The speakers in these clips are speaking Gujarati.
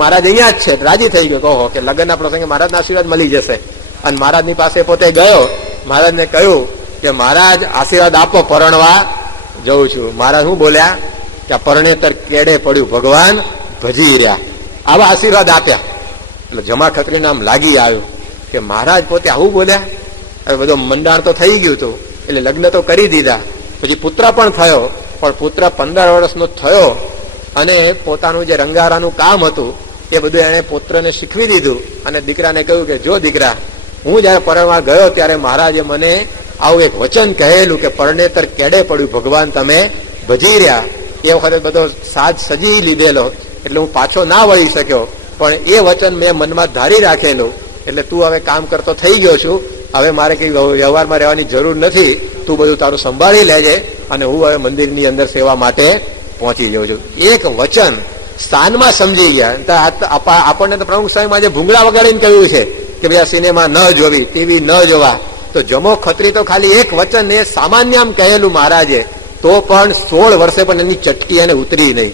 મહારાજ અહીંયા જ છે, રાજી થઈ ગયો. કહો કે લગ્નના પ્રસંગે મહારાજના આશીર્વાદ મળી જશે. અને મહારાજની પાસે પોતે ગયો, મહારાજને કહ્યું કે મહારાજ આશીર્વાદ આપો, પરણવા જઉં છું. મહારાજ શું બોલ્યા કે આ પરણેતર કેડે પડ્યું ભગવાન ભજી રહ્યા, આવા આશીર્વાદ આપ્યા. એટલે જમા ખત્રીને આમ લાગી આવ્યું કે મહારાજ પોતે આવું બોલ્યા. હવે બધો મંડાણ તો થઈ ગયું હતું, એટલે લગ્ન તો કરી દીધા. પછી પુત્ર પણ થયો, પણ પુત્ર 15 વર્ષનો થયો અને પોતાનું જે રંગારાનું કામ હતું એ બધું એને પુત્રને શીખવી દીધું. અને દીકરાને કહ્યું કે જો દીકરા, હું જયારે પરણવા ગયો ત્યારે મહારાજે મને આવું એક વચન કહેલું કે પરણેતર કેડે પડ્યું ભગવાન તમે ભજી રહ્યા. એ વખતે બધો સાજ સજી લીધેલો, એટલે હું પાછો ના વળી શક્યો, પણ એ વચન મેં મનમાં ધારી રાખેલું. એટલે તું હવે કામ કરતો થઈ ગયો છું, હવે મારે કઈ વ્યવહારમાં રહેવાની જરૂર નથી, તું બધું તારું સંભાળી લેજે અને હું હવે મંદિરની અંદર સેવા માટે પહોંચી જાઉં છું. એક વચન સ્થાનમાં સમજી ગયા. આપણને તો પ્રમુખ સ્વામીમાં જે ભૂંગળા વગાડીને કહ્યું છે કે ભાઈ આ સિનેમા ન જોવી, ટીવી ન જોવા, તો જમો ખત્રી તો ખાલી એક વચન એ સામાન્ય આમ કહેલું મહારાજે, તો પણ 16 વર્ષે પણ એની ચટકી એને ઉતરી નહીં.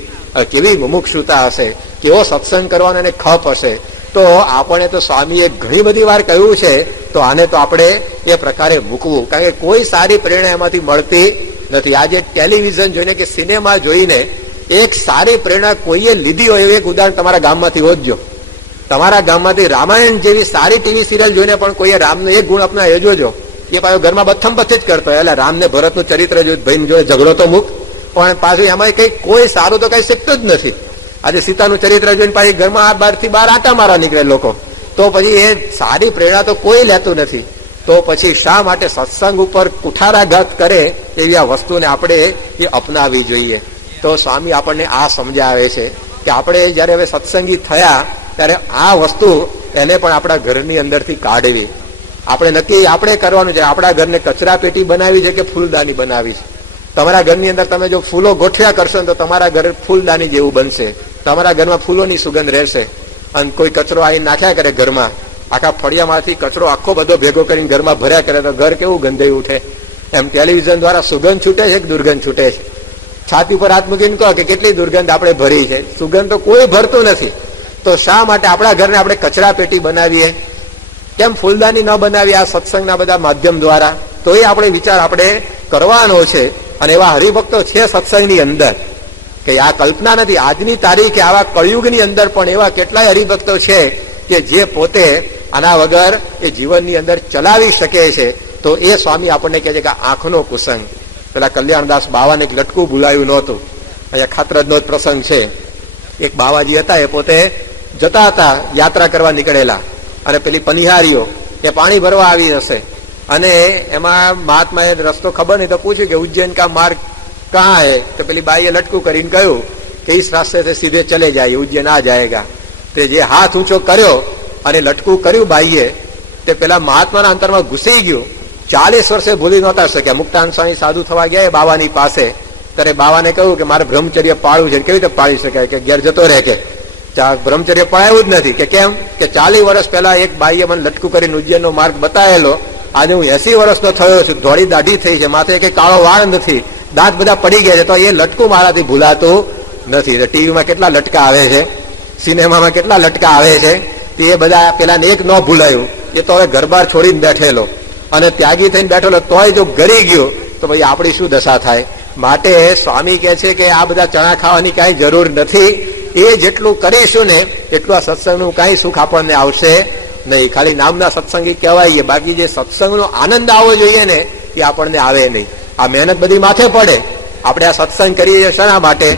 કેવી મુમુક્ષુતા હશે, કેવો સત્સંગ કરવાનો એને ખપ હશે. તો આપણે તો સ્વામીએ ઘણી બધી વાર કહ્યું છે, તો આને તો આપણે એ પ્રકારે મૂકવું, કારણ કે કોઈ સારી પ્રેરણા એમાંથી મળતી નથી. આજે ટેલિવિઝન જોઈને કે સિનેમા જોઈને એક સારી પ્રેરણા કોઈએ લીધી હોય એવું એક ઉદાહરણ તમારા ગામમાંથી હોજો. તમારા ગામમાંથી રામાયણ જેવી સારી ટીવી સિરિયલ જોઈને પણ કોઈએ રામનો એક ગુણ અપનાવ્યો જોજો. એ પાછો ઘરમાં બથમ બથી જ કરતો, એટલે રામને ભરતનું ચરિત્ર જોયું, ભાઈ જોડે ઝઘડો તો મૂક, પણ પાછું એમાં કઈ કોઈ સારું તો કઈ શીખતું જ નથી. આજે સીતાનું ચરિત્ર જોઈને પાછી ઘરમાં બહારથી બહાર આટા મારવા નીકળે લોકો. તો પછી એ સારી પ્રેરણા તો કોઈ લેતું નથી. તો પછી શા માટે સત્સંગ ઉપર કુઠારાઘાત કરે એવી આ વસ્તુને આપણે એ અપનાવી જોઈએ. તો સ્વામી આપણને આ સમજાવે છે કે આપણે જયારે હવે સત્સંગી થયા ત્યારે આ વસ્તુ એને પણ આપણા ઘરની અંદરથી કાઢવી. આપણે નક્કી આપણે કરવાનું છે, આપણા ઘરને કચરા પેટી બનાવી છે કે ફૂલદાની બનાવી છે. તમારા ઘરની અંદર તમે જો ફૂલો ગોઠવ્યા કરશો ને તો તમારા ઘર ફૂલદાની જેવું બનશે. તમારા ઘરમાં ફૂલોની સુગંધ રહેશે. અને કોઈ કચરો આવી નાખ્યા કરે ઘરમાં, આખા ફળિયામાંથી કચરો આખો બધો ભેગો કરીને ઘરમાં ભર્યા કરે તો ઘર કેવું ગંધાઈ ઉઠે. એમ ટેલિવિઝન દ્વારા સુગંધ છૂટે છે કે દુર્ગંધ છૂટે છે? છાતી પર હાથ મૂકીને કહો કે કેટલી દુર્ગંધ આપણે ભરી છે. સુગંધ તો કોઈ ભરતું નથી. તો શા માટે આપણા ઘરને આપણે કચરા પેટી બનાવીએ? કેમ ફૂલદાની ન બનાવીએ આ સત્સંગના બધા માધ્યમ દ્વારા? તો એ આપણે વિચાર આપણે કરવાનો છે. અને એવા હરિભક્તો છે સત્સંગની અંદર કે આ કલ્પના નથી. આજની તારીખે આવા કળિયુગની અંદર પણ એવા કેટલાય હરિભક્તો છે કે જે પોતે આના વગર એ જીવનની અંદર ચલાવી શકે છે. તો એ સ્વામી આપણને કહે છે કે આંખનો કુસંગ. પેલા કલ્યાણદાસ બાવાને એક લટકું ભૂલાયું નહોતું. અહીંયા ખાતરજનો જ પ્રસંગ છે. એક બાવાજી હતા, એ પોતે જતા હતા, યાત્રા કરવા નીકળેલા, અને પેલી પનિહારીઓ એ પાણી ભરવા આવી હશે. અને એમાં મહાત્માએ રસ્તો ખબર નહીં તો પૂછ્યું કે ઉજ્જૈન કા માર્ગ કહાં હૈ? તો પેલી બાઈએ લટકું કરીને કહ્યું કે ઇસ રાસ્તે से सीधे चले जाइए, उज्जैन आ जाएगा. તે જે હાથ ઊંચો કર્યો અને લટકું કર્યું બાઈએ, તે પેલા મહાત્માના અંતરમાં ઘૂસી ગયું. 40 વર્ષે ભૂલી નહોતા શક્યા. મુક્તાન સ્વામી સાધુ થવા ગયા બાવાની પાસે, ત્યારે બાવાને કહ્યું કે મારે બ્રહ્મચર્ય પાળવું છે. કેવી રીતે પાળી શકાય? કે ઘેર જતો રહે. કે બ્રહ્મચર્ય પાળાયું જ નથી. કે કેમ? કે 40 વર્ષ પહેલા એક બાઈએ મને લટકું કરીને ઉજ્જૈનનો માર્ગ બતાવેલો. આજે હું 80 વર્ષનો થયો છું, ધોળી દાઢી થઈ છે, માથે કઈ કાળો વાળ નથી, દાંત બધા પડી ગયા છે, તો એ લટકું મારાથી ભૂલાતું નથી. ટીવીમાં કેટલા લટકા આવે છે, સિનેમામાં કેટલા લટકા આવે છે, તે એ બધા પેલાને એક ન ભૂલાયું. એ તો હવે ઘરબાર છોડીને બેઠેલો અને ત્યાગી થઈને બેઠેલો, તોય જો ગરી ગયો તો ભાઈ આપણી શું દશા થાય? માટે સ્વામી કહે છે કે આ બધા ચણા ખાવાની કાંઈ જરૂર નથી. એ જેટલું કરીશું ને એટલું આ સત્સંગનું કાંઈ સુખ આપણને આવશે નહીં. ખાલી નામના સત્સંગી કહેવાય, બાકી જે સત્સંગનો આનંદ આવવો જોઈએ ને એ આપણને આવે નહીં. આ મહેનત બધી માથે પડે. આપણે આ સત્સંગ કરીએ શેના માટે?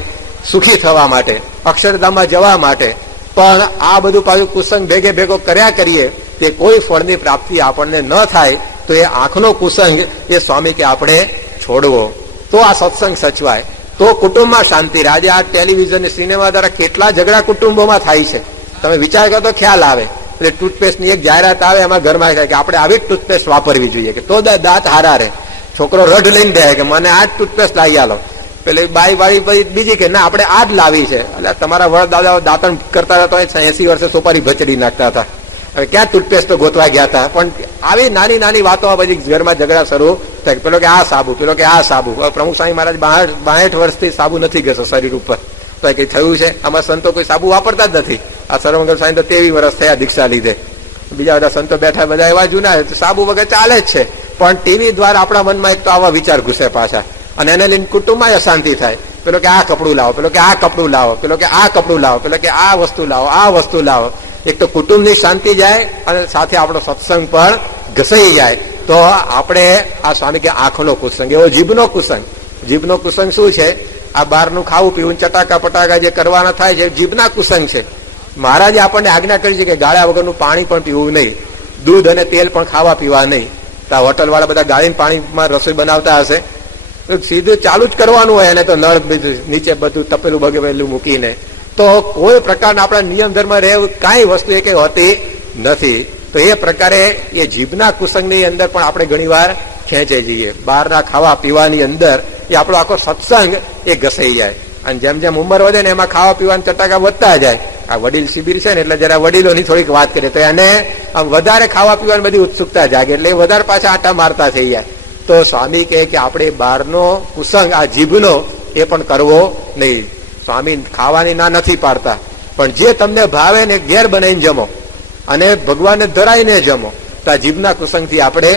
સુખી થવા માટે, અક્ષરધામમાં જવા માટે. પણ આ બધું પાછું કુસંગ ભેગે ભેગો કર્યા કરીએ તે કોઈ ફળની પ્રાપ્તિ આપણને ન થાય. તો એ આંખનો કુસંગ એ સ્વામી કે આપણે છોડવો, તો આ સત્સંગ સચવાય, તો કુટુંબમાં શાંતિ રહે. આજે આ ટેલિવિઝન સિનેમા દ્વારા કેટલા ઝઘડા કુટુંબોમાં થાય છે, તમે વિચાર કરો તો ખ્યાલ આવે. એટલે ટૂથપેસ્ટની એક જાહેરાત આવે, એમાં ઘરમાં કે આપણે આવી જ ટૂથપેસ્ટ વાપરવી જોઈએ, કે તો દાંત હારા રહે. છોકરો રઢ લઈને દે કે મને આ જ ટૂથપેસ્ટ લાવી આલો. પેલી બાઈ વાળી બીજી કે ના આપણે આ જ લાવી છે. એટલે તમારા વડદાદાઓ દાંતણ કરતા હતા તો 80 વર્ષે સોપારી ભચડી નાખતા હતા. હવે ક્યાં ટૂથપેસ્ટ તો ગોતવા ગયા હતા. પણ આવી નાની નાની વાતો પછી ઘરમાં ઝઘડા શરૂ થાય. પેલો કે આ સાબુ, પેલો કે આ સાબુ. પ્રમુખ સ્વામી મહારાજ 62 વર્ષથી સાબુ નથી ઘસો શરીર ઉપર, તો કઈ થયું છે? આમાં સંતો કોઈ સાબુ વાપરતા જ નથી. આ સર્વમંગલ સ્વામી તો 23 વર્ષ થયા દીક્ષા લીધે. બીજા બધા સંતો બેઠા, બધા એવા જૂના, સાબુ વગર ચાલે જ છે. પણ ટીવી દ્વારા આપણા મનમાં એક તો આવા વિચાર ઘૂસે પાછા, અને એને લઈને કુટુંબમાં અશાંતિ થાય. પેલો કે આ કપડું લાવો, પેલો કે આ કપડું લાવો, પેલો કે આ કપડું લાવો, પેલો કે આ વસ્તુ લાવો, આ વસ્તુ લાવો. એક તો કુટુંબની શાંતિ જાય અને સાથે આપણો સત્સંગ પણ ઘસાઈ જાય. તો આપણે આ સ્વામી કે આંખનો કુસંગ, એવો જીભનો કુસંગ. જીભનો કુસંગ શું છે? આ બહારનું ખાવું પીવું, ચટાકા પટાકા જે કરવાના થાય છે, જીભના કુસંગ છે. મહારાજે આપણને આજ્ઞા કરી છે કે ગાળ્યા વગરનું પાણી પણ પીવું નહીં, દૂધ અને તેલ પણ ખાવા પીવા નહીં. તો આ હોટલ વાળા બધા ગાળીને પાણીમાં રસોઈ બનાવતા હશે, સીધું ચાલુ જ કરવાનું હોય એને તો, નળ નીચે બધું તપેલું બગેલું મૂકીને. તો કોઈ પ્રકારના આપણા નિયમ ધર્મ રહેવું કાંઈ વસ્તુ એ કઈ હોતી નથી. તો એ પ્રકારે એ જીભના કુસંગની અંદર પણ આપણે ઘણી વાર ખેંચાઈ જઈએ. બહારના ખાવા પીવાની અંદર એ આપણો આખો સત્સંગ એ ઘસાઈ જાય. અને જેમ જેમ ઉંમર વધે ને એમાં ખાવા પીવાના ચટાકા વધતા જાય. આ વડીલ શિબિર છે ને એટલે જરા વડીલોની થોડીક વાત કરીએ તો એને આમ વધારે ખાવા પીવાની બધી ઉત્સુકતા જાગે, એટલે વધારે પાછા આટા મારતા થઈ જાય. તો સ્વામી કહે કે આપણે બહારનો કુસંગ આ જીભનો એ પણ કરવો નહીં. સ્વામી ખાવાની ના નથી પાડતા, પણ જે તમને ભાવે ને ઘેર બનાવીને જમો અને ભગવાનને ધરાઈને જમો. તો આ જીભના કુસંગથી આપણે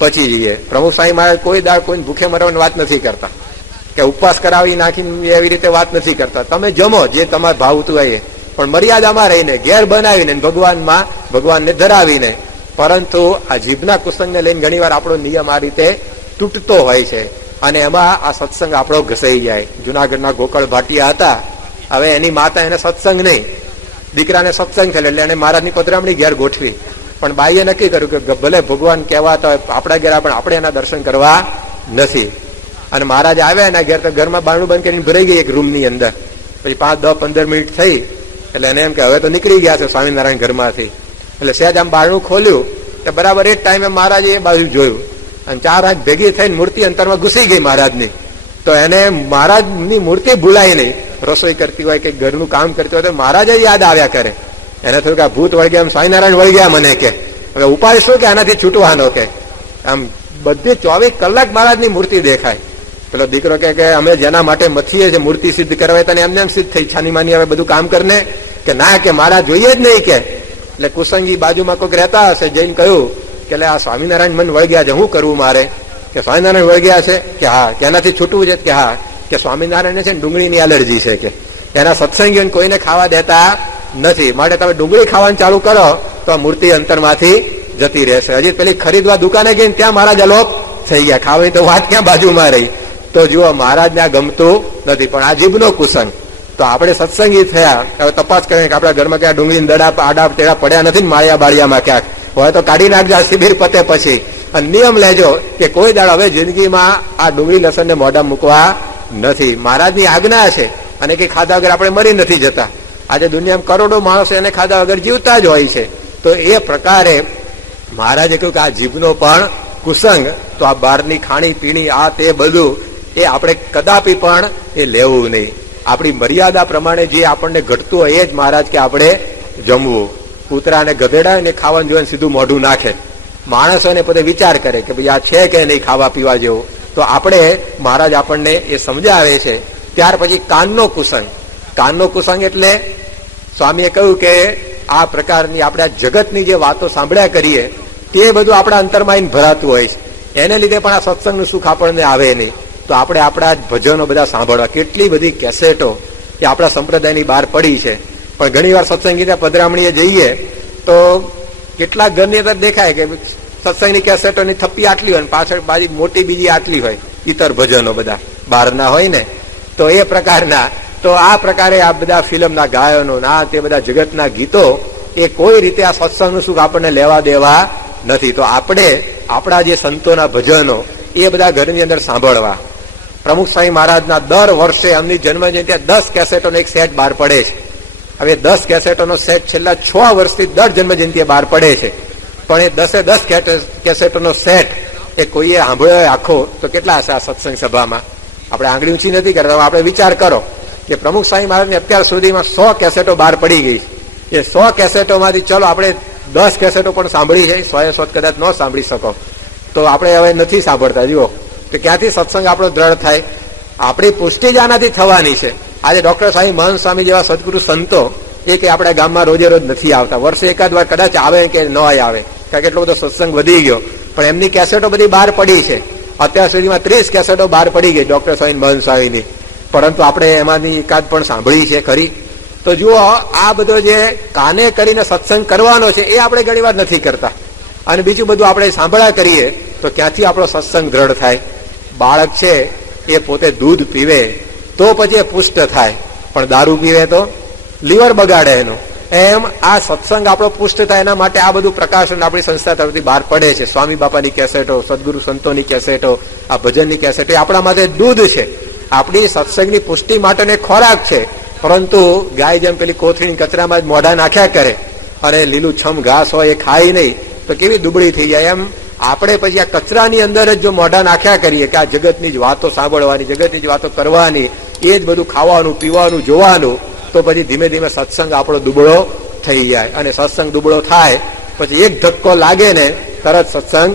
બચી જઈએ. પ્રમુખ સ્વામી મહારાજ કોઈ દાળ કોઈ ભૂખે મરવાની વાત નથી કરતા, કે ઉપવાસ કરાવી નાખીને એવી રીતે વાત નથી કરતા. તમે જમો જે તમારે ભાવતું હોય, પણ મર્યાદામાં રહીને, ઘેર બનાવીને, ભગવાનને ધરાવીને. પરંતુ આ જીભના કુસંગને લઈને ઘણી વાર આપણો નિયમ આ રીતે તૂટતો હોય છે, અને એમાં આ સત્સંગ આપણો ઘસાઈ જાય. જુનાગઢના ગોકળ ભાટિયા હતા, હવે એની માતા એને સત્સંગ નહીં, દીકરાને સત્સંગ થયેલો એટલે એને મહારાજની પધરામણી ઘેર ગોઠવી. પણ બાઈએ નક્કી કર્યું કે ભલે ભગવાન કહેવાતા હોય આપણા ઘેર, પણ આપણે એના દર્શન કરવા નથી. અને મહારાજ આવ્યા એના ઘેર, તો ઘરમાં બારણું બંધ કરીને ભરાઈ ગઈ એક રૂમની અંદર. પછી 5, 10, 15 મિનિટ થઈ એટલે એને એમ કે હવે તો નીકળી ગયા છે સ્વામિનારાયણ ઘરમાંથી. એટલે સહેજ આમ બારણું ખોલ્યું તો બરાબર એ જ ટાઈમે મહારાજે એ બાજુ જોયું, અને 4 આંખ ભેગી થઈને મૂર્તિ અંતરમાં ઘૂસી ગઈ મહારાજની. તો એને મહારાજની મૂર્તિ ભૂલાય નહીં. રસોઈ કરતી હોય કે ઘરનું કામ કરતી હોય તો મહારાજ યાદ આવ્યા કરે. એને થયું કે આ ભૂત વળગ્યા, એમ સ્વામિનારાયણ વળગ્યા મને, કે હવે ઉપાય શું કે આનાથી છૂટવાનો, કે આમ બધી 24 કલાક મહારાજની મૂર્તિ દેખાય. પેલો દીકરો કે અમે જેના માટે મથીએ છીએ મૂર્તિ સિદ્ધ કરવા, તને એમને એમ સિદ્ધ થઈ, છાની માની હવે બધું કામ કરને, કે ના, કે મહારાજ જોઈએ જ નહીં. કે એટલે કુસંગી બાજુમાં કોઈક રહેતા હશે, જઈને કહ્યું કે આ સ્વામિનારાયણ મન વળગ્યા છે, શું કરવું મારે? કે સ્વામિનારાયણ વળગ્યા છે? કે હા. કે એનાથી છૂટવું છે? કે હા. કે સ્વામિનારાયણ છે ને ડુંગળીની એલર્જી છે, કે એના સત્સંગીઓને કોઈને ખાવા દેતા નથી, માટે તમે ડુંગળી ખાવાનું ચાલુ કરો તો આ મૂર્તિ અંતરમાંથી જતી રહેશે. હજી પેલી ખરીદવા દુકાને ગઈને ત્યાં મહારાજ અલોપ થઈ ગયા, ખાવાની તો વાત ક્યાં બાજુમાં રહી. તો જુઓ, મહારાજને આ ગમતું નથી. પણ આ જીભનો કુસંગ. તો આપણે સત્સંગી થયા, હવે તપાસ કરીએ કે આપણા ઘરમાં ક્યાં ડુંગળી દડા આડા તેડા પડ્યા નથી ને માળિયા બાળિયામાં ક્યાંક હોય તો કાઢી નાખજો આ શિબિર પતે પછી. અને નિયમ લેજો કે કોઈ દાડ હવે જિંદગીમાં આ ડુંગળી લસણને મોઢા મૂકવા નથી. મહારાજની આજ્ઞા છે, અને કે ખાધા વગર આપણે મરી નથી જતા. આજે દુનિયામાં કરોડો માણસો એને ખાધા વગર જીવતા જ હોય છે. તો એ પ્રકારે મહારાજે કહ્યું કે આ જીભનો પણ કુસંગ, તો આ બહારની ખાણી પીણી આ તે બધું એ આપણે કદાપી પણ એ લેવું નહીં. આપણી મર્યાદા પ્રમાણે જે આપણને ઘટતું હોય એ જ મહારાજ કે આપણે જમવું. કૂતરાને ગધેડા ને ખાવાનું જોઈને સીધું મોઢું નાખે. માણસોને પોતે વિચાર કરે કે ભાઈ આ છે કે નહીં ખાવા પીવા જેવું. તો આપણે મહારાજ આપણને એ સમજાવે છે. ત્યાર પછી કાનનો કુસંગ. કાનનો કુસંગ એટલે સ્વામીએ કહ્યું કે આ પ્રકારની આપણે આ જગતની જે વાતો સાંભળ્યા કરીએ તે બધું આપણા અંતરમાં ભરાતું હોય છે. એને લીધે પણ આ સત્સંગનું સુખ આપણને આવે નહીં. તો આપણે આપણા ભજનો બધા સાંભળવા. કેટલી બધી કેસેટો એ આપણા સંપ્રદાયની બહાર પડી છે. પણ ઘણી વાર સત્સંગી પધરામણીએ જઈએ તો કેટલાક ઘરની અંદર દેખાય કે સત્સંગની કેસેટોની થપ્પી આટલી હોય, પાછળ બાજી મોટી બીજી આટલી હોય, ઇતર ભજનો બધા બહારના હોય ને. તો એ પ્રકારના, તો આ પ્રકારે આ બધા ફિલ્મના ગાયનો ના તે બધા જગતના ગીતો એ કોઈ રીતે આ સત્સંગનું સુખ આપણને લેવા દેવા નથી. તો આપણે આપણા જે સંતોના ભજનો એ બધા ઘરની અંદર સાંભળવા. પ્રમુખ સ્વામી મહારાજના દર વર્ષે એમની જન્મજયંતિ 10 કેસેટોનો એક સેટ બહાર પડે છે. હવે 10 કેસેટોનો સેટ છેલ્લા 6 વર્ષથી દર જન્મજયંતિએ બહાર પડે છે. પણ એ 10 કેસેટોનો સેટ એ કોઈએ સાંભળ્યો આખો તો કેટલા હશે આ સત્સંગ સભામાં? આપણે આંગળી ઊંચી નથી કરતા. આપણે વિચાર કરો કે પ્રમુખ સ્વામી મહારાજની અત્યાર સુધીમાં 100 કેસેટો બહાર પડી ગઈ છે. એ 100 કેસેટોમાંથી ચલો આપણે 10 કેસેટો પણ સાંભળી છે, 100 કદાચ ન સાંભળી શકો તો આપણે હવે નથી સાંભળતા. જુઓ તો ક્યાંથી સત્સંગ આપણો દ્રઢ થાય? આપણી પુષ્ટિ જ આનાથી થવાની છે. આજે ડોક્ટર સ્વામી, મહંત સ્વામી જેવા સદગુરુ સંતો એ કે આપણા ગામમાં રોજે રોજ નથી આવતા, વર્ષે એકાદ વાર કદાચ આવે કે ન આવે, કારણ કે એટલો બધો સત્સંગ વધી ગયો. પણ એમની કેસેટો બધી બહાર પડી છે. અત્યાર સુધીમાં 30 કેસેટો બહાર પડી ગઈ ડોક્ટર સ્વામી, મહંત સ્વામીની, પરંતુ આપણે એમાંની એકાદ પણ સાંભળી છે ખરી? તો જુઓ, આ બધો જે કાને કરીને સત્સંગ કરવાનો છે એ આપણે ઘણી વાર નથી કરતા, અને બીજું બધું આપણે સાંભળ્યા કરીએ તો ક્યાંથી આપણો સત્સંગ દ્રઢ થાય? બાળક છે એ પોતે દૂધ પીવે તો પછી પુષ્ટ થાય, પણ દારૂ પીવે તો લીવર બગાડે એનું. એમ આ સત્સંગ આપણો પુષ્ટ થાય એના માટે આ બધું પ્રકાશન આપણી સંસ્થા તરફથી બહાર પડે છે. સ્વામી બાપાની કેસેટો, સદગુરુ સંતોની કેસેટો, આ ભજનની કેસેટો, એ આપણા માટે દૂધ છે, આપણી સત્સંગની પુષ્ટિ માટેનો ખોરાક છે. પરંતુ ગાય જેમ પેલી કોથળી કચરામાં જ મોઢા નાખ્યા કરે અને લીલું છમ ઘાસ હોય એ ખાય નહીં તો કેવી દુબળી થઈ જાય, એમ આપણે પછી આ કચરાની અંદર જ જો મોઢા નાખ્યા કરીએ કે આ જગતની જ વાતો સાંભળવાની, જગતની જ વાતો કરવાની, એ જ બધું ખાવાનું, પીવાનું, જોવાનું, તો પછી ધીમે ધીમે સત્સંગ આપણો દુબળો થઈ જાય. અને સત્સંગ દુબળો થાય પછી એક ધક્કો લાગે ને તરત સત્સંગ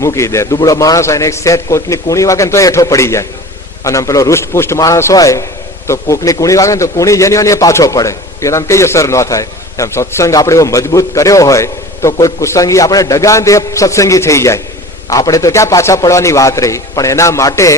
મૂકી દે. દુબળો માણસ હોય ને એક સેટ કોકની કુણી વાગે તો હેઠો પડી જાય, અને પેલો રૂષ્ટપુષ્ટ માણસ હોય તો કોકની કુણી વાગે તો કુણી જેની હોય એ પાછો પડે, પેલા કઈ અસર ન થાય. એમ સત્સંગ આપણે એવો મજબૂત કર્યો હોય તો કોઈ કુસંગી આપણે ડગાન તે સત્સંગી થઈ જાય. આપણે તો ક્યાં પાછા પડવાની વાત રહી? પણ એના માટે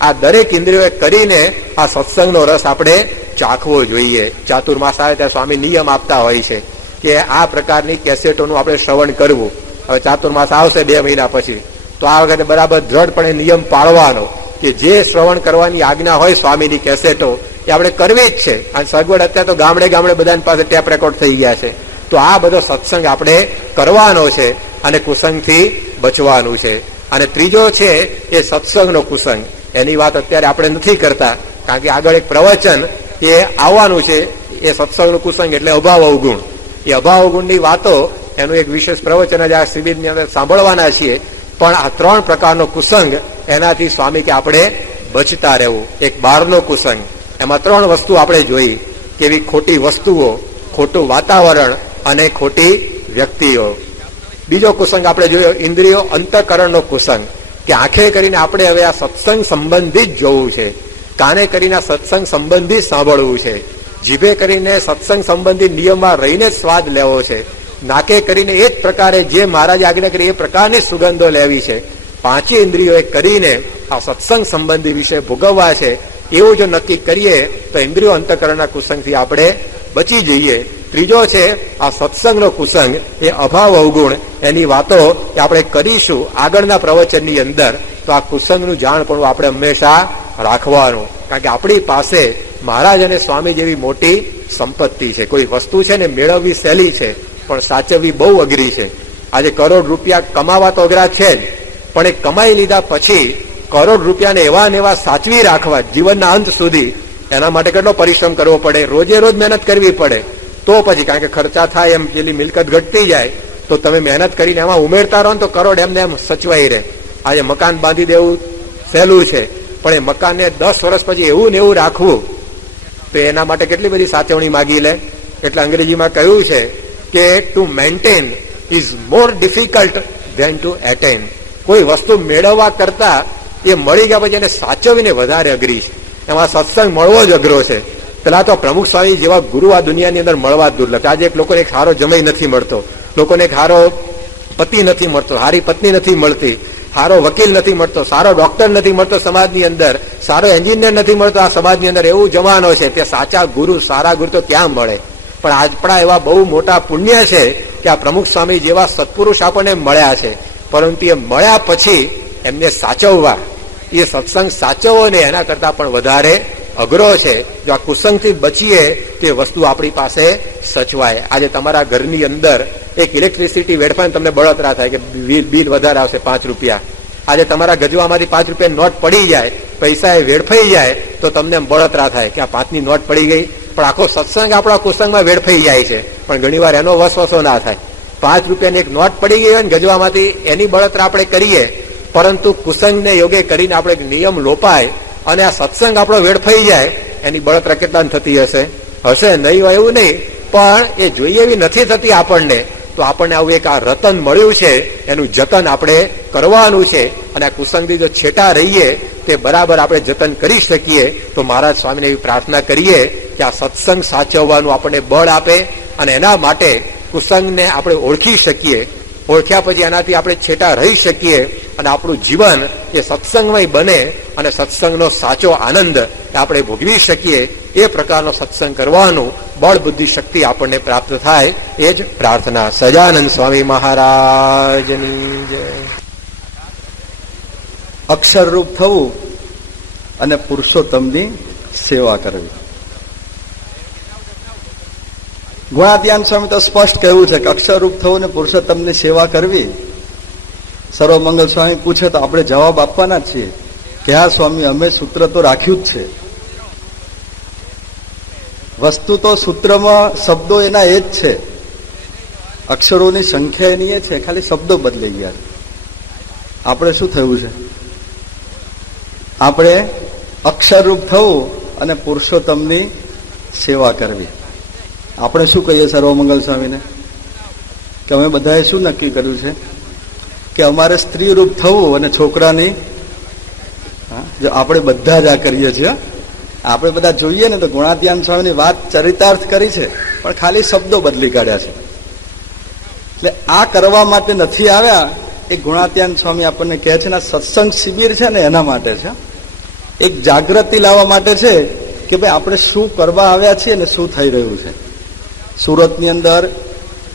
આ દરેક ઇન્દ્રિયોએ કરીને આ સત્સંગનો રસ આપણે ચાખવો જોઈએ. ચાતુર્માસ આવે ત્યારે સ્વામી નિયમ આપતા હોય છે કે આ પ્રકારની કેસેટોનું આપણે શ્રવણ કરવું. હવે ચાતુર્માસ આવશે 2 મહિના પછી, તો આ વખતે બરાબર દ્રઢપણે નિયમ પાળવાનો કે જે શ્રવણ કરવાની આજ્ઞા હોય સ્વામીની કેસેટો એ આપણે કરવી જ છે. અને સગવડ અત્યારે તો ગામડે ગામડે બધાની પાસે ટેપ રેકોર્ડ થઈ ગયા છે. તો આ બધો સત્સંગ આપણે કરવાનો છે અને કુસંગથી બચવાનું છે. અને ત્રીજો છે એ સત્સંગનો કુસંગ. એની વાત અત્યારે આપણે નથી કરતા, કારણ કે આગળ એક પ્રવચન એ આવવાનું છે. એ સત્સંગનું કુસંગ એટલે અભાવ અવગુણ. એ અભાવ અવગુણની વાતો એનું એક વિશેષ પ્રવચન જ આ શિબિરની અંદર સાંભળવાના છીએ. પણ આ 3 પ્રકારનો કુસંગ, એનાથી સ્વામી કે આપણે બચતા રહેવું. એક બહારનો કુસંગ, એમાં 3 વસ્તુ આપણે જોઈ, કેવી ખોટી વસ્તુઓ, ખોટું વાતાવરણ અને ખોટી વ્યક્તિઓ. બીજો કુસંગ આપણે જોયો ઇન્દ્રિયો અંતઃકરણનો કુસંગ, કે આંખે કરીને આપણે હવે આ સત્સંગ સંબંધી જ જોવું છે, કાને કરીને સત્સંગ સંબંધી સાંભળવું છે, જીભે કરીને સત્સંગ સંબંધી નિયમમાં રહીને જ સ્વાદ લેવો છે, નાકે કરીને એ જ પ્રકારે જે મહારાજે આજ્ઞા કરી એ પ્રકારની સુગંધો લેવી છે. 5 ઇન્દ્રિયોએ કરીને આ સત્સંગ સંબંધી વિષય ભોગવવા છે. એવું જો નક્કી કરીએ તો ઇન્દ્રિયો અંતઃકરણના કુસંગથી આપણે બચી જઈએ. ત્રીજો છે આ સત્સંગનો કુસંગ, એ અભાવ અવગુણ. એની વાતો આપણે કરીશું આગળના પ્રવચનની અંદર. તો આ કુસંગનું જાણપણું આપણે હંમેશા રાખવાનું, કારણ કે આપણી પાસે મહારાજ અને સ્વામી જેવી મોટી સંપત્તિ છે. કોઈ વસ્તુ છે ને મેળવવી સહેલી છે, પણ સાચવવી બહુ અઘરી છે. આજે કરોડ રૂપિયા કમાવા તો અઘરા છે જ, પણ એ કમાઈ લીધા પછી કરોડ રૂપિયાને એવા ને એવા સાચવી રાખવા જીવનના અંત સુધી, એના માટે કેટલો પરિશ્રમ કરવો પડે, રોજે રોજ મહેનત કરવી પડે. તો પછી કારણ કે ખર્ચા થાય એમ પેલી મિલકત ઘટતી જાય, તો તમે મહેનત કરીને એમાં ઉમેરતા રહો ને તો કરોડ એમને એમ સચવાઈ રહે. આજે મકાન બાંધી દેવું સહેલું છે, પણ એ મકાનને 10 વર્ષ પછી એવું ને એવું રાખવું, તો એના માટે કેટલી બધી સાચવણી માગી લે. એટલે અંગ્રેજીમાં કહ્યું છે કે to maintain is more difficult than to attain. કોઈ વસ્તુ મેળવવા કરતા એ મળી ગયા પછી એને સાચવીને વધારે અઘરી છે. એમાં સત્સંગ મળવો જ અઘરો છે. પેલા તો પ્રમુખ સ્વામી જેવા ગુરુ આ દુનિયાની અંદર મળવા દુર્લભ. આજે એક લોકોને એક સારો જમાઈ નથી મળતો, લોકોને એક સારો પતિ નથી મળતો, સારી પત્ની નથી મળતી, સારો વકીલ નથી મળતો, સારો ડોક્ટર નથી મળતો સમાજની અંદર, સારો એન્જિનિયર નથી મળતો આ સમાજની અંદર. એવું જવાનો છે તે સાચા ગુરુ, સારા ગુરુ તો ક્યાં મળે? પણ આપણા એવા બહુ મોટા પુણ્ય છે કે આ પ્રમુખ સ્વામી જેવા સત્પુરુષ આપણને મળ્યા છે. પરંતુ એ મળ્યા પછી એમને સાચવવા, એ સત્સંગ સાચવો ને એના કરતા પણ વધારે અઘરો છે. જો આ કુસંગથી બચીએ તે વસ્તુ આપણી પાસે સચવાય. આજે તમારા ઘરની અંદર એક ઇલેક્ટ્રિસિટી વેડફાઈને તમને બળતરા થાય કે બિલ વધારે આવશે 5 રૂપિયા. આજે તમારા ગજવામાંથી 5 રૂપિયાની નોટ પડી જાય, પૈસા એ વેડફાઈ જાય, તો તમને બળતરા થાય કે આ 5ની નોટ પડી ગઈ. પણ આખો સત્સંગ આપણા કુસંગમાં વેડફાઈ જાય છે. પણ ઘણી વાર એનો વસવસો ના થાય. 5 રૂપિયાની એક નોટ પડી ગઈ હોય ને ગજવામાંથી, એની બળતરા આપણે કરીએ, પરંતુ કુસંગને યોગે કરીને આપણે નિયમ લોપાય અને આ સત્સંગ આપણો વેડફાઈ જાય, એની બળતરા કેટલા થતી હશે? નહીં હોય એવું નહીં, પણ એ જોઈએ એવી નથી થતી આપણને. તો આપણને આવું એક આ રતન મળ્યું છે, એનું જતન આપણે કરવાનું છે. અને આ કુસંગથી જો છેટા રહીએ તે બરાબર આપણે જતન કરી શકીએ. તો મહારાજ સ્વામીને એવી પ્રાર્થના કરીએ કે આ સત્સંગ સાચવવાનું આપણને બળ આપે અને એના માટે કુસંગને આપણે ઓળખી શકીએ. ઓળખ્યા પછી એનાથી આપણે છેટા રહી શકીએ અને આપણું જીવન એ સત્સંગમય બને અને સત્સંગનો સાચો આનંદ આપણે ભોગવી શકીએ. એ પ્રકારનો સત્સંગ કરવાનું બળ બુદ્ધિ શક્તિ આપણને પ્રાપ્ત થાય એ જ પ્રાર્થના. સજાનંદ સ્વામી મહારાજની જય. અક્ષરરૂપ થવું અને પુરુષોત્તમની સેવા કરવી. ગુણાત્યાન સ્વામી તો સ્પષ્ટ કહેવું છે કે અક્ષરરૂપ થવું ને પુરુષોત્તમની સેવા કરવી. સર્વમંગલ સ્વામી પૂછે તો આપણે જવાબ આપવાના જ છીએ કે હા સ્વામી, અમે સૂત્ર તો રાખ્યું જ છે. વસ્તુ તો સૂત્રમાં શબ્દો એના એ જ છે, અક્ષરોની સંખ્યા એની એ છે, ખાલી શબ્દો બદલાઈ ગયા છે. આપણે શું થયું છે? આપણે અક્ષરરૂપ થવું અને પુરુષોત્તમની સેવા કરવી. આપણે શું કહીએ સર્વમંગલ સ્વામીને કે અમે બધાએ શું નક્કી કર્યું છે કે અમારે સ્ત્રી રૂપ થવું અને છોકરાની, જો આપણે બધા જ આ કરીએ છીએ. આપણે બધા જોઈએ ને તો ગુણાત્યાન સ્વામીની વાત ચરિતાર્થ કરી છે, પણ ખાલી શબ્દો બદલી કાઢ્યા છે. એટલે આ કરવા માટે નથી આવ્યા. એ ગુણાત્યાન સ્વામી આપણને કહે છે ને સત્સંગ શિબિર છે ને એના માટે છે. એક જાગૃતિ લાવવા માટે છે કે ભાઈ આપણે શું કરવા આવ્યા છીએ ને શું થઈ રહ્યું છે. સુરતની અંદર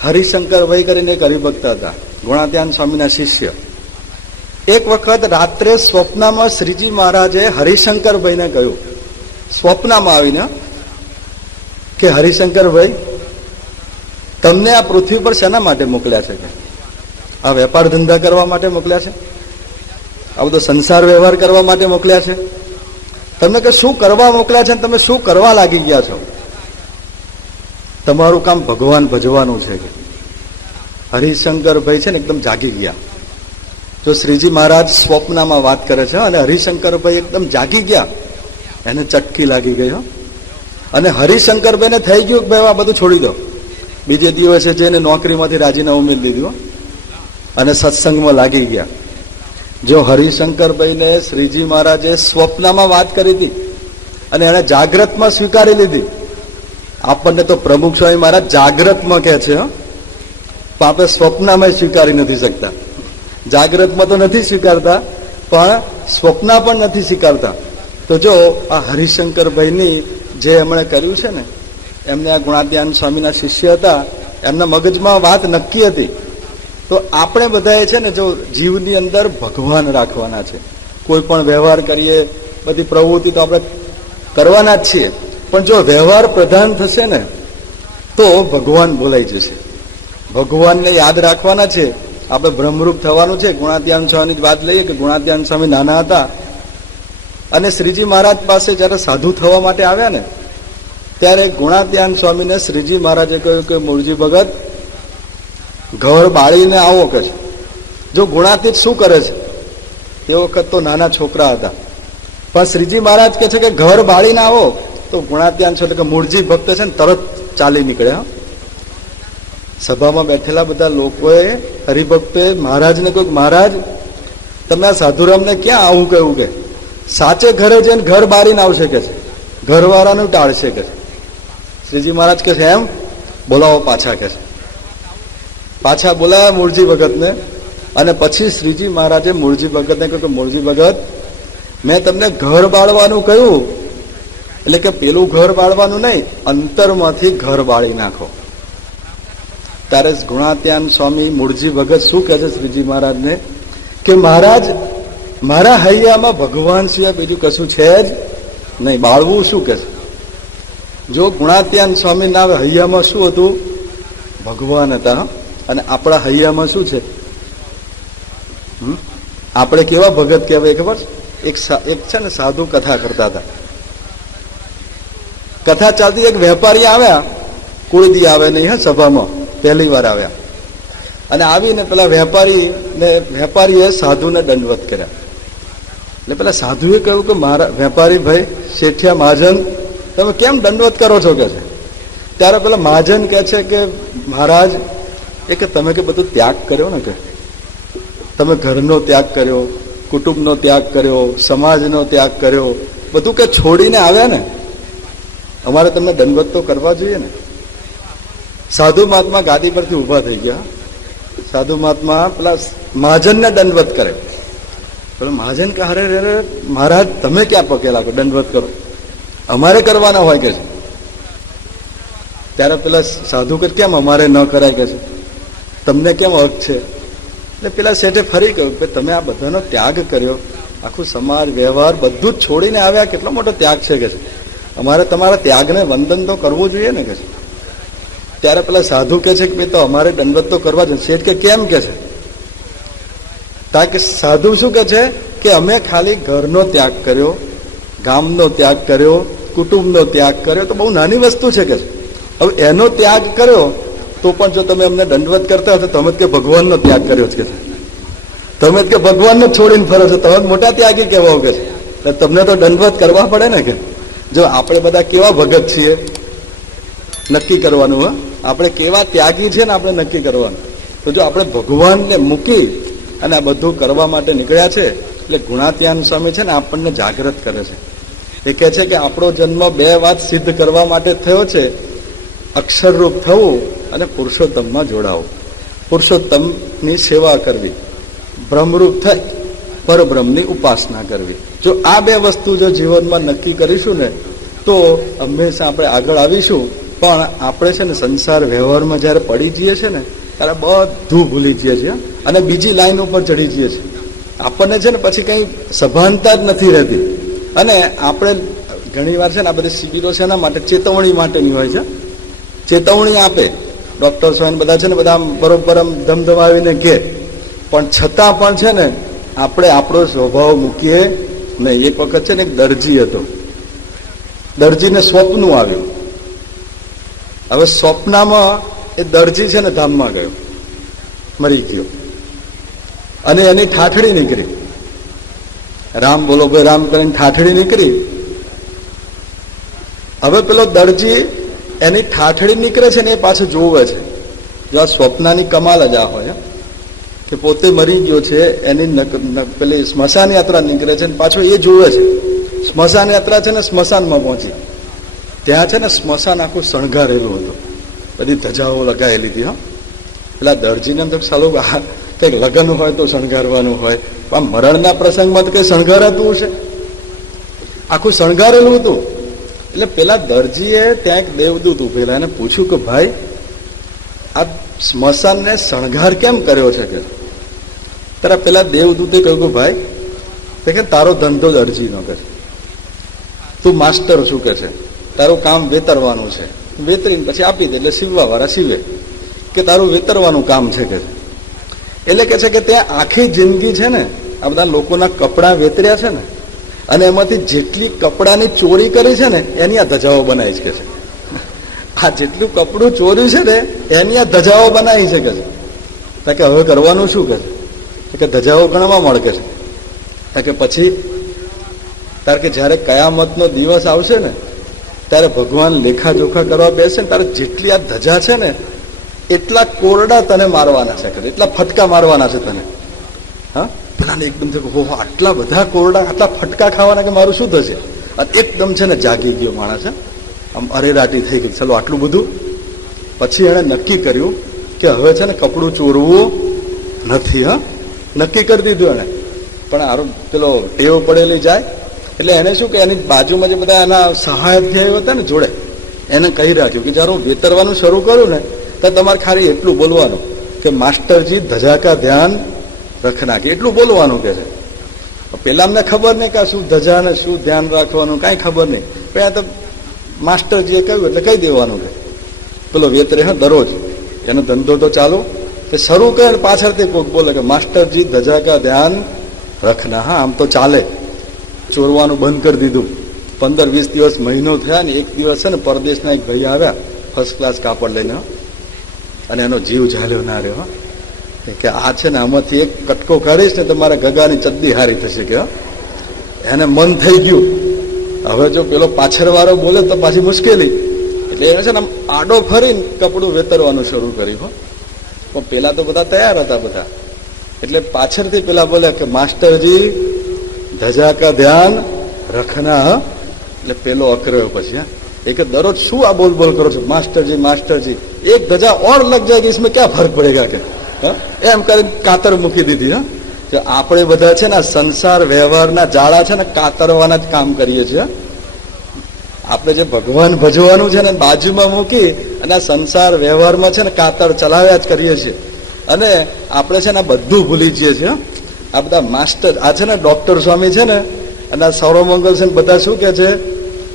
હરિશંકરભાઈ કરીને એક હરિભક્ત હતા, ગુણાત્યાન સ્વામીના શિષ્ય. એક વખત રાત્રે સ્વપ્નમાં શ્રીજી મહારાજે હરિશંકરભાઈને કહ્યું, સ્વપ્નમાં આવીને, કે હરિશંકરભાઈ તમને આ પૃથ્વી પર શેના માટે મોકલ્યા છે? કે આ વેપાર ધંધા કરવા માટે મોકલ્યા છે? આ બધો સંસાર વ્યવહાર કરવા માટે મોકલ્યા છે? તમે કે શું કરવા મોકલ્યા છે? તમે શું કરવા લાગી ગયા છો? તમારું કામ ભગવાન ભજવાનું છે. કે હરિશંકરભાઈ છે ને એકદમ જાગી ગયા. જો શ્રીજી મહારાજ સ્વપ્નમાં વાત કરે છે અને હરિશંકરભાઈ એકદમ જાગી ગયા, એને ચટકી લાગી ગઈ. અને હરિશંકરભાઈને થઈ ગયું કે ભાઈ આ બધું છોડી દો. બીજે દિવસે જઈને નોકરીમાંથી રાજીનામું મેળવી દીધું અને સત્સંગમાં લાગી ગયા. જો હરિશંકરભાઈને શ્રીજી મહારાજે સ્વપ્નમાં વાત કરી હતી અને એને જાગ્રતમાં સ્વીકારી લીધી. આપણને તો પ્રમુખ સ્વામી મહારાજ જાગ્રતમાં કહે છે, પણ આપણે સ્વપ્નમાં સ્વીકારી નથી શકતા. જાગ્રતમાં તો નથી સ્વીકારતા, પણ સ્વપ્ન પણ નથી સ્વીકારતા. તો જો આ હરિશંકરભાઈની જે એમણે કર્યું છે ને, એમને આ ગુણાત્યાન સ્વામીના શિષ્ય હતા, એમના મગજમાં વાત નક્કી હતી. તો આપણે બધાએ છે ને જો જીવની અંદર ભગવાન રાખવાના છે. કોઈ પણ વ્યવહાર કરીએ, બધી પ્રવૃત્તિ તો આપણે કરવાના જ છીએ, પણ જો વ્યવહાર પ્રધાન થશે ને તો ભગવાન બોલાઈ જશે. ભગવાનને યાદ રાખવાના છે. આપણે બ્રહ્મરૂપ થવાનું છે. ગુણાત્યાન સ્વામીની વાત લઈએ કે ગુણાત્યાન સ્વામી નાના હતા અને શ્રીજી મહારાજ પાસે જયારે સાધુ થવા માટે આવ્યા ને, ત્યારે ગુણાત્યાન સ્વામીને શ્રીજી મહારાજે કહ્યું કે મૂળજી ભગત ઘર બાળીને આવો કે છે. જો ગુણાતીત શું કરે છે, એ વખત તો નાના છોકરા હતા, પણ શ્રીજી મહારાજ કે છે કે ઘર બાળીને આવો. તો ગુણાત્યાન છે કે મૂળજી ભક્ત છે ને તરત ચાલી નીકળ્યા. સભામાં બેઠેલા બધા લોકોએ, હરિભક્તોએ મહારાજને કહ્યું, મહારાજ તમે આ સાધુરામને ક્યાં આવું કહ્યું? કે સાચે ઘરે જઈને ઘર બારીને આવશે કે છે, ઘરવાળાનું ટાળશે કે છે. શ્રીજી મહારાજ કે છે એમ બોલાવો પાછા કે છે. પાછા બોલાયા મૂળજી ભગતને અને પછી શ્રીજી મહારાજે મૂળજી ભગતને કહ્યું કે મૂળજી ભગત મેં તમને ઘર બાળવાનું કહ્યું, એટલે કે પેલું ઘર બાળવાનું નહીં, અંતરમાંથી ઘર બાળી નાખો. ત્યારે ગુણાત્યાન સ્વામી મૂળજી ભગત શું કહે છે શ્રીજી મહારાજને કે મહારાજ મારા હૈયામાં ભગવાન સિવાય બીજું કશું છે જ નહીં. બાળવું શું કે છે? જો ગુણાત્યાન સ્વામીના હૈયામાં શું હતું? ભગવાન હતા. અને આપણા હૈયામાં શું છે? આપણે કેવા ભગત કહેવાય ખબર? એક છે ને સાધુ કથા કરતા હતા. કથા ચાલતી, એક વેપારી આવ્યા, કોઈ દી આવે નહીં હા સભામાં, પહેલી વાર આવ્યા અને આવીને પેલા વેપારીએ સાધુને દંડવત કર્યા. એટલે પેલા સાધુએ કહ્યું કે મારા વેપારી ભાઈ શેઠિયા મહાજન તમે કેમ દંડવત કરો છો કે છે. ત્યારે પેલા મહાજન કહે છે કે મહારાજ એ કે તમે કે બધું ત્યાગ કર્યો ને, કે તમે ઘરનો ત્યાગ કર્યો, કુટુંબનો ત્યાગ કર્યો, સમાજનો ત્યાગ કર્યો, બધું કે છોડીને આવ્યા ને, અમારે તમને દંડવત તો કરવા જોઈએ ને. સાધુ મહાત્મા ગાદી પરથી ઉભા થઈ ગયા. સાધુ મહાત્મા પેલા મહાજનને દંડવત કરે. પેલા મહાજન કે અરે અરે મહારાજ તમે ક્યાં પગે લાગો, દંડવત કરો, અમારે કરવાના હોય કે છે. ત્યારે પેલા સાધુ કે કેમ અમારે ન કરાય કે છે, તમને કેમ હક છે? એટલે પેલા શેઠે ફરી કહ્યું કે તમે આ બધાનો ત્યાગ કર્યો, આખું સમાજ વ્યવહાર બધું જ છોડીને આવ્યા, કેટલો મોટો ત્યાગ છે કે છે, અમારે તમારા ત્યાગને વંદન તો કરવું જોઈએ ને કે છે. ત્યારે પેલા સાધુ કે છે કે તો અમારે દંડવત તો કરવા જોઈએ. શેઠ કે કેમ કે છે? કારણ કે સાધુ શું કે છે કે અમે ખાલી ઘરનો ત્યાગ કર્યો, ગામનો ત્યાગ કર્યો, કુટુંબનો ત્યાગ કર્યો તો બહુ નાની વસ્તુ છે કે છે. હવે એનો ત્યાગ કર્યો તો પણ જો તમે અમને દંડવત કરતા હો તો તમે કે ભગવાનનો ત્યાગ કર્યો છે કે તમે કે ભગવાનને છોડીને ફરો છો, તમે મોટા ત્યાગી કહેવાઓ કે છે, તમને તો દંડવત કરવા પડે ને કે. જો આપણે બધા કેવા ભગત છીએ નક્કી કરવાનું, હા આપણે કેવા ત્યાગી છે ને આપણે નક્કી કરવાનું. તો જો આપણે ભગવાનને મૂકી અને આ બધું કરવા માટે નીકળ્યા છે, એટલે ગુણાત્યાન સ્વામી છે ને આપણને જાગૃત કરે છે. એ કહે છે કે આપણો જન્મ બે વાત સિદ્ધ કરવા માટે થયો છે, અક્ષરરૂપ થવું અને પુરુષોત્તમમાં જોડાવું, પુરુષોત્તમની સેવા કરવી, બ્રહ્મરૂપ થઈ પરબ્રહ્મની ઉપાસના કરવી. જો આ બે વસ્તુ જો જીવનમાં નક્કી કરીશું ને તો હંમેશા આપણે આગળ આવીશું. પણ આપણે છે ને સંસાર વ્યવહારમાં જયારે પડી જઈએ છીએ ને ત્યારે બધું ભૂલી જઈએ છીએ અને બીજી લાઈન ઉપર ચડી જઈએ છીએ. આપણને છે ને પછી કઈ સભાનતા જ નથી રહેતી. અને આપણે ઘણી વાર છે ને આ બધી શિબિરો છે એના માટે ચેતવણી માટેની હોય છે. ચેતવણી આપે ડોક્ટર સ્વામી બધા છે ને બધા બરોબર ધમધમાવીને કહે, પણ છતાં પણ છે ને આપણે આપણો સ્વભાવ મૂકીએ નહીં. એક વખત છે ને એક દરજી હતો, દરજીને સ્વપ્નું આવ્યું. હવે સ્વપ્નમાં એ દરજી છે ને ધામમાં ગયો, મરી ગયો અને એની ઠાઠડી નીકળી. રામ બોલો ભાઈ રામ કરીને ઠાઠડી નીકળી. હવે પેલો દરજી એની ઠાઠડી નીકળે છે ને એ પાછું જોવે છે. જો આ સ્વપ્નની કમાલ જ આ હોય કે પોતે મરી ગયો છે, એની પેલી સ્મશાન યાત્રા નીકળે છે પાછો એ જોવે છે. સ્મશાન યાત્રા છે ને સ્મશાનમાં પહોંચી, ત્યાં છે ને સ્મશાન આખું શણગારેલું હતું, બધી ધજાઓ લગાવેલી હતી. હા પેલા દરજીને તો સાલું કંઈક લગ્ન હોય તો શણગારવાનું હોય, આ મરણના પ્રસંગમાં તો કઈ શણગારાતું હશે, આખું શણગારેલું હતું. એટલે પેલા દરજીએ ત્યાં એક દેવદૂત ઉભેલા એને પૂછ્યું કે ભાઈ આ સ્મશાનને શણગાર કેમ કર્યો છે કે? તારા પેલા દેવદૂતે કહ્યું કે ભાઈ કે તારો ધંધો દરજીનો કે તું માસ્ટર શું કે છે, તારું કામ વેતરવાનું છે, વેતરીને પછી આપી દે એટલે સીવવા વાળા સીવે, કે તારું વેતરવાનું કામ છે કે. એટલે કે છે કે ત્યાં આખી જિંદગી છે ને આ બધા લોકોના કપડા વેતર્યા છે ને અને એમાંથી જેટલી કપડાની ચોરી કરી છે ને એની આ ધજાઓ બનાવી છે કે છે. આ જેટલું કપડું ચોર્યું છે ને એની આ ધજાઓ બનાવી છે કે છે. હવે કરવાનું શું કે છે કે ધજાઓ ગણવા મળે છે કે પછી તારે કે જયારે કયામતનો દિવસ આવશે ને ત્યારે ભગવાન લેખાજોખા કરવા બેસે ને તારે જેટલી આ ધજા છે ને એટલા કોરડા તને મારવાના છે, એટલા ફટકા મારવાના છે તને. હા પેલા એકદમ હો આટલા બધા કોરડા આટલા ફટકા ખાવાના કે મારું શું થશે? એકદમ છે ને જાગી ગયો માણસ, આમ અરેરાટી થઈ ગઈ, ચલો આટલું બધું. પછી એને નક્કી કર્યું કે હવે છે ને કપડું ચોરવું નથી. હા નક્કી કરી દીધું એને. પણ આરો પેલો ટેવ પડેલી જાય એટલે એને શું કે એની બાજુમાં જે બધા એના સહાયક હતા ને જોડે એને કહી રાખ્યું કે જયારે હું વેતરવાનું શરૂ કર્યું ને તો તમારે ખાલી એટલું બોલવાનું કે માસ્ટરજી ધજા કા ધ્યાન રખના, કે એટલું બોલવાનું કે છે. પેલા અમને ખબર નહીં કે શું ધજા ને શું ધ્યાન રાખવાનું કઈ ખબર નહીં, પણ આ તો માસ્ટરજીએ કહ્યું એટલે કહી દેવાનું કે પેલો વેતરે હા દરરોજ એનો ધંધો તો ચાલુ કે શરૂ કરે પાછળથી કોઈક બોલે કે માસ્ટરજી ધજા કા ધ્યાન રખના. હા આમ તો ચાલે, ચોરવાનું બંધ કરી દીધું. 15-20 દિવસ મહિનો થયા ને એક દિવસ છે ને પરદેશના એક ભાઈ આવ્યા ફર્સ્ટ ક્લાસ કાપડ લઈને અને એનો જીવ ઝાલ્યો ના રહ્યો કે આ છે ને આમાંથી એક કટકો કાઢીશ ને તમારા ગગાની ચડ્ડી હારી થશે કે. એને મન થઈ ગયું. હવે જો પેલો પાછળ વાળો બોલે તો પાછી મુશ્કેલી, એટલે એને છે ને આડો ફરીને કપડું વેતરવાનું શરૂ કર્યું. પણ પેલા તો બધા તૈયાર હતા બધા, એટલે પાછળથી પેલા બોલે કે માસ્ટરજી ધજા કા ધ્યાન રખના. એટલે પેલો અકર્યો પછી એ કે દરરોજ શું આ બોલ બોલ કરો છો, માસ્ટરજી માસ્ટરજી, એક ગજા ઓર લગ જાયગી, इसमें क्या फर्क पड़ेगा કે એમ કરીને કાતર મૂકી દીધી. હા, કે આપણે બધા છે ને સંસાર વ્યવહારના જાળા છે ને કાતરવાના જ કામ કરીએ છીએ. આપણે જે ભગવાન ભજવાનું છે ને બાજુમાં મૂકી અને સંસાર વ્યવહારમાં છે ને કાતર ચલાવ્યા જ કરીએ છીએ. અને આપણે છે ને બધું ભૂલી જઈએ છીએ. આ બધા માસ્ટર, આ છે ને ડોક્ટર સ્વામી છે ને અને સૌરવમંગલ છે બધા શું કે છે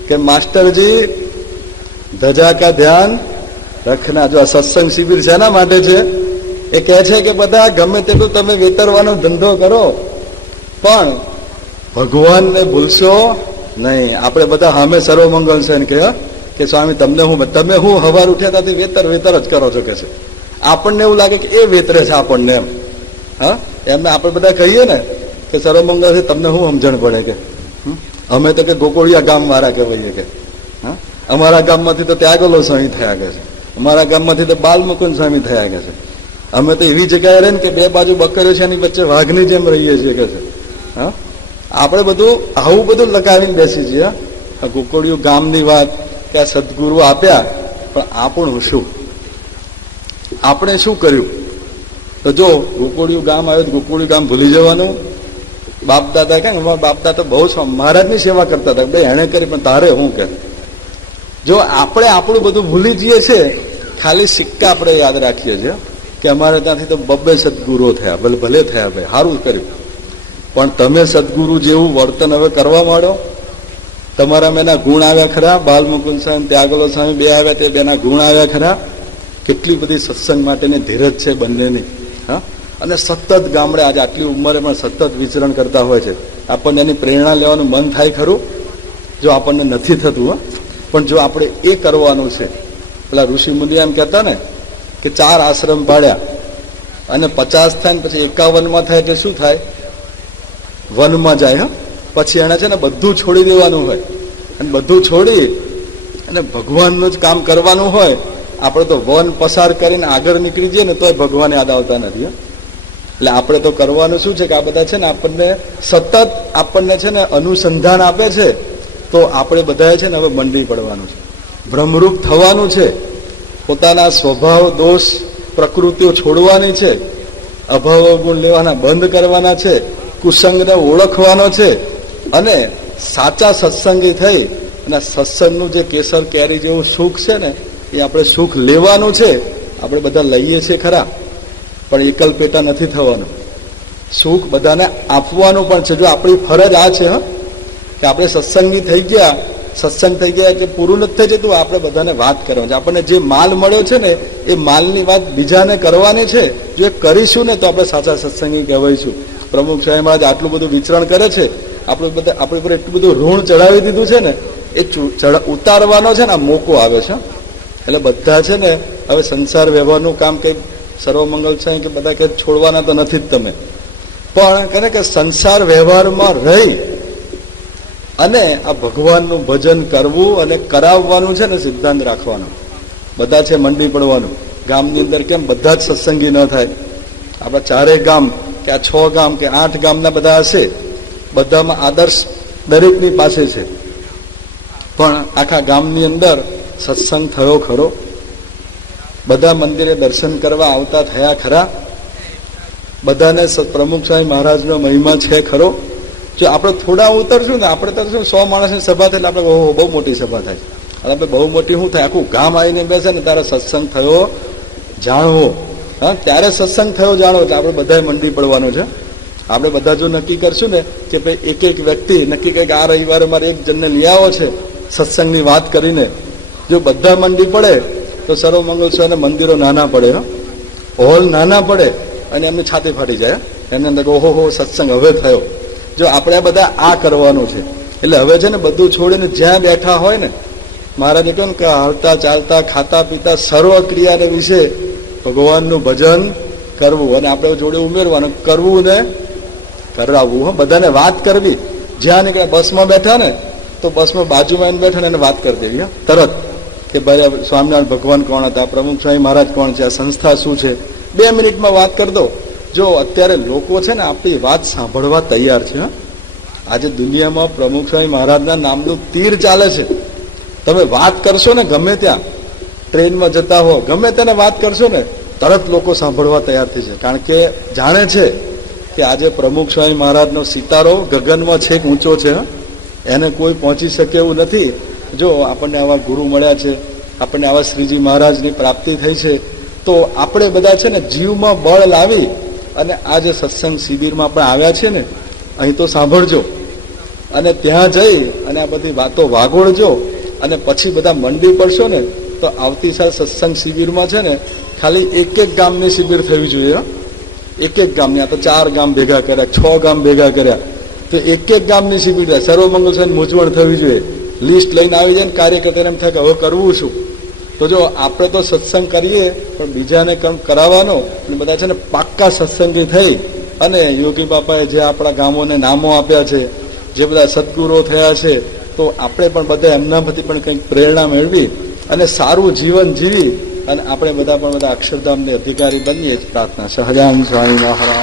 કે માસ્ટરજી ધજા કા ધ્યાન રખના. જો આ સત્સંગ શિબિર શેના માટે છે? એ કહે છે કે બધા ગમે તેટલું તમે વેતરવાનો ધંધો કરો પણ ભગવાનને ભૂલશો નહીં. આપણે બધા સામે સર્વમંગલ છે ને કે સ્વામી તમે હું હવાર ઉઠ્યા ત્યાંથી વેતર જ કરો છો કે છે. આપણને એવું લાગે કે એ વેતરે છે આપણને એમ. હા, એમને આપણે બધા કહીએ ને કે સર્વમંગલ છે, તમને શું સમજણ પડે કે અમે તો કે ગોકુળિયા ગામ વાળા કહેવાઈએ કે હા, અમારા ગામમાંથી તો ત્યાગલો સ્વામી થયા કે છે, અમારા ગામમાંથી તો બાલમુકુંદ સ્વામી થયા કે છે. અમે તો એવી જગ્યાએ રહે ને કે બે બાજુ બકરીઓ છે એની વચ્ચે વાઘની જેમ રહીએ છીએ કે છે. હા, આપણે બધું આવું બધું લગાવીને બેસી છીએ. આ ગોકુળિયું ગામની વાત કે આ સદગુરુ આપ્યા, પણ આપણું શું, આપણે શું કર્યું? તો જો ગોકુળિયું ગામ આવ્યું તો ગોકુળિયું ગામ ભૂલી જવાનું. બાપ દાદા કે બાપ દાદા બહુ મહારાજની સેવા કરતા હતા, ભાઈ એને કરી પણ તારે હું કે. જો આપણે આપણું બધું ભૂલી જઈએ છીએ, ખાલી સિક્કા આપણે યાદ રાખીએ છીએ કે અમારે ત્યાંથી તો બબ્બે સદગુરુઓ થયા, ભલે થયા ભાઈ, સારું કર્યું. પણ તમે સદગુરુ જેવું વર્તન હવે કરવા માંડો. તમારામાં એના ગુણ આવ્યા ખરા? બાલમુકુંદ સ્વામી, ત્યાગલો સ્વામી બે આવ્યા તે બેના ગુણ આવ્યા ખરા? કેટલી બધી સત્સંગ માટેની ધીરજ છે બંનેની. હા, અને સતત ગામડે આજે આટલી ઉંમરે પણ સતત વિચરણ કરતા હોય છે. આપણને એની પ્રેરણા લેવાનું મન થાય ખરું? જો આપણને નથી થતું. હા, પણ જો આપણે એ કરવાનું છે. પેલા ઋષિ મુનિ એમ કહેતા ને કે 4 આશ્રમ પાડ્યા અને 50 થાય ને પછી 51માં થાય એટલે શું થાય? વનમાં જાય. હા, પછી એને છે ને બધું છોડી દેવાનું હોય અને બધું છોડી અને ભગવાનનું જ કામ કરવાનું હોય. આપણે તો વન પસાર કરીને આગળ નીકળી જઈએ ને તોય ભગવાન યાદ આવતા નથી. એટલે આપણે તો કરવાનું શું છે કે આ બધા છે ને આપણને સતત આપણને છે ને અનુસંધાન આપે છે. તો આપણે બધાએ છે ને હવે મંડી પડવાનું છે, ભ્રમરૂપ થવાનું છે, પોતાના સ્વભાવ દોષ પ્રકૃતિઓ છોડવાની છે, અભાવ ગુણ લેવાના બંધ કરવાના છે, કુસંગને ઓળખવાનો છે અને સાચા સત્સંગી થઈ અને સત્સંગનું જે કેસર કેરી જેવું સુખ છે ને એ આપણે સુખ લેવાનું છે. આપણે બધા લઈએ છીએ ખરા, પણ એકલ પેટા નથી થવાનું. સુખ બધાને આપવાનું પણ છે. જો આપણી ફરજ આ છે કે આપણે સત્સંગી થઈ ગયા, સત્સંગ થઈ ગયા એટલે પૂરું નથી થઈ જતું. આપણે બધાને વાત કરવાની છે. આપણને જે માલ મળ્યો છે ને એ માલની વાત બીજાને કરવાની છે. જો એ કરીશું ને તો આપણે સાચા સત્સંગી કહેવાઈશું. પ્રમુખ સાહેબ મહારાજ આટલું બધું વિચરણ કરે છે, આપણી ઉપર એટલું બધું ઋણ ચડાવી દીધું છે ને એ ઉતારવાનો છે ને આ મોકો આવે છે. એટલે બધા છે ને હવે સંસાર વ્યવહારનું કામ કઈ સર્વમંગલ છે કે બધા કઈ છોડવાના તો નથી જ તમે, પણ કહે કે સંસાર વ્યવહારમાં રહી અને આ ભગવાનનું ભજન કરવું અને કરાવવાનું છે ને સિદ્ધાંત રાખવાનો. બધા છે મંડી પડવાનું. ગામની અંદર કેમ બધા જ સત્સંગી ન થાય? આપણા 4 ગામ કે આ 6 ગામ કે 8 ગામના બધા હશે, બધામાં આદર્શ દરેકની પાસે છે, પણ આખા ગામની અંદર સત્સંગ થયો ખરો? બધા મંદિરે દર્શન કરવા આવતા થયા ખરા? બધાને પ્રમુખ સ્વામી મહારાજનો મહિમા છે ખરો? જો આપણે થોડા ઉતરશું ને, આપણે તો 100 માણસની સભા થાય એટલે આપણે બહુ મોટી સભા થાય. આપણે બહુ મોટી શું થાય? આખું ગામ આવીને બેસે ને ત્યારે સત્સંગ થયો જાણવો. હા, ત્યારે સત્સંગ થયો જાણવો. એટલે આપણે બધાએ મંડી પડવાનું છે. આપણે બધા જો નક્કી કરશું ને કે ભાઈ એક વ્યક્તિ નક્કી કરે કે આ રવિવારે મારે એક જણને લઈ આવો છે સત્સંગની વાત કરીને, જો બધા મંડી પડે તો સર્વમંગલ સ્વામીના મંદિરો નાના પડે, હોલ નાના પડે અને એમની છાતી ફાટી જાય. એને અંદર ઓહો સત્સંગ હવે થયો. જો આપણે બધા આ કરવાનું છે. એટલે હવે છે ને બધું છોડીને જ્યાં બેઠા હોય ને, મહારાજે કહ્યું કે હાલતા ચાલતા ખાતા પીતા સર્વ ક્રિયાને વિશે ભગવાનનું ભજન કરવું અને આપણે જોડે ઉમેરવાનું, કરવું ને કરાવવું. બધાને વાત કરવી. જ્યાં નીકળે બસમાં બેઠા ને તો બસમાં બાજુમાં એને બેઠા ને એને વાત કરી દેવી તરત કે ભાઈ સ્વામિનારાયણ ભગવાન કોણ હતા, પ્રમુખ સ્વામી મહારાજ કોણ છે, આ સંસ્થા શું છે, 2 મિનિટમાં વાત કરી દો. જો અત્યારે લોકો છે ને આપણી વાત સાંભળવા તૈયાર છે. આજે દુનિયામાં પ્રમુખ સ્વામી મહારાજના નામનું તીર ચાલે છે. તમે વાત કરશો ને ગમે ત્યાં, ટ્રેનમાં જતા હો ગમે તેને વાત કરશો ને તરત લોકો સાંભળવા તૈયાર થઈ છે. કારણ કે જાણે છે કે આજે પ્રમુખ સ્વામી મહારાજનો સિતારો ગગનમાં છેક ઊંચો છે, એને કોઈ પહોંચી શકે એવું નથી. જો આપણને આવા ગુરુ મળ્યા છે, આપણને આવા શ્રીજી મહારાજની પ્રાપ્તિ થઈ છે, તો આપણે બધા છે ને જીવમાં બળ લાવી અને આ જે સત્સંગ શિબિરમાં આપણે આવ્યા છે ને અહીં તો સાંભળજો, અને ત્યાં જઈ અને આ બધી વાતો વાગોળજો, અને પછી બધા મંડી પડશો ને તો આવતી સાલ સત્સંગ શિબિરમાં છે ને ખાલી એક ગામની શિબિર થવી જોઈએ. એક ગામની, આ તો 4 ગામ ભેગા કર્યા, 6 ગામ ભેગા કર્યા, તો એક ગામની શિબિર થાય. સર્વમંગલ સાહેબ મૂંઝવણ થવી જોઈએ. લિસ્ટ લઈને આવી જાય ને કાર્યકર્તાને એમ થાય કે હવે કરવું શું. તો જો આપણે તો સત્સંગ કરીએ પણ બીજાને કામ કરાવવાનો, અને બધા છે ને પાક્કા સત્સંગી થઈ અને યોગી બાપાએ જે આપણા ગામોને નામો આપ્યા છે, જે બધા સદગુરો થયા છે, તો આપણે પણ બધા એમનામાંથી પણ કંઈક પ્રેરણા મેળવી અને સારું જીવન જીવી અને આપણે બધા પણ બધા અક્ષરધામને અધિકારી બનીએ જ પ્રાર્થના. સહજાનંદ સ્વામી મહારાજ.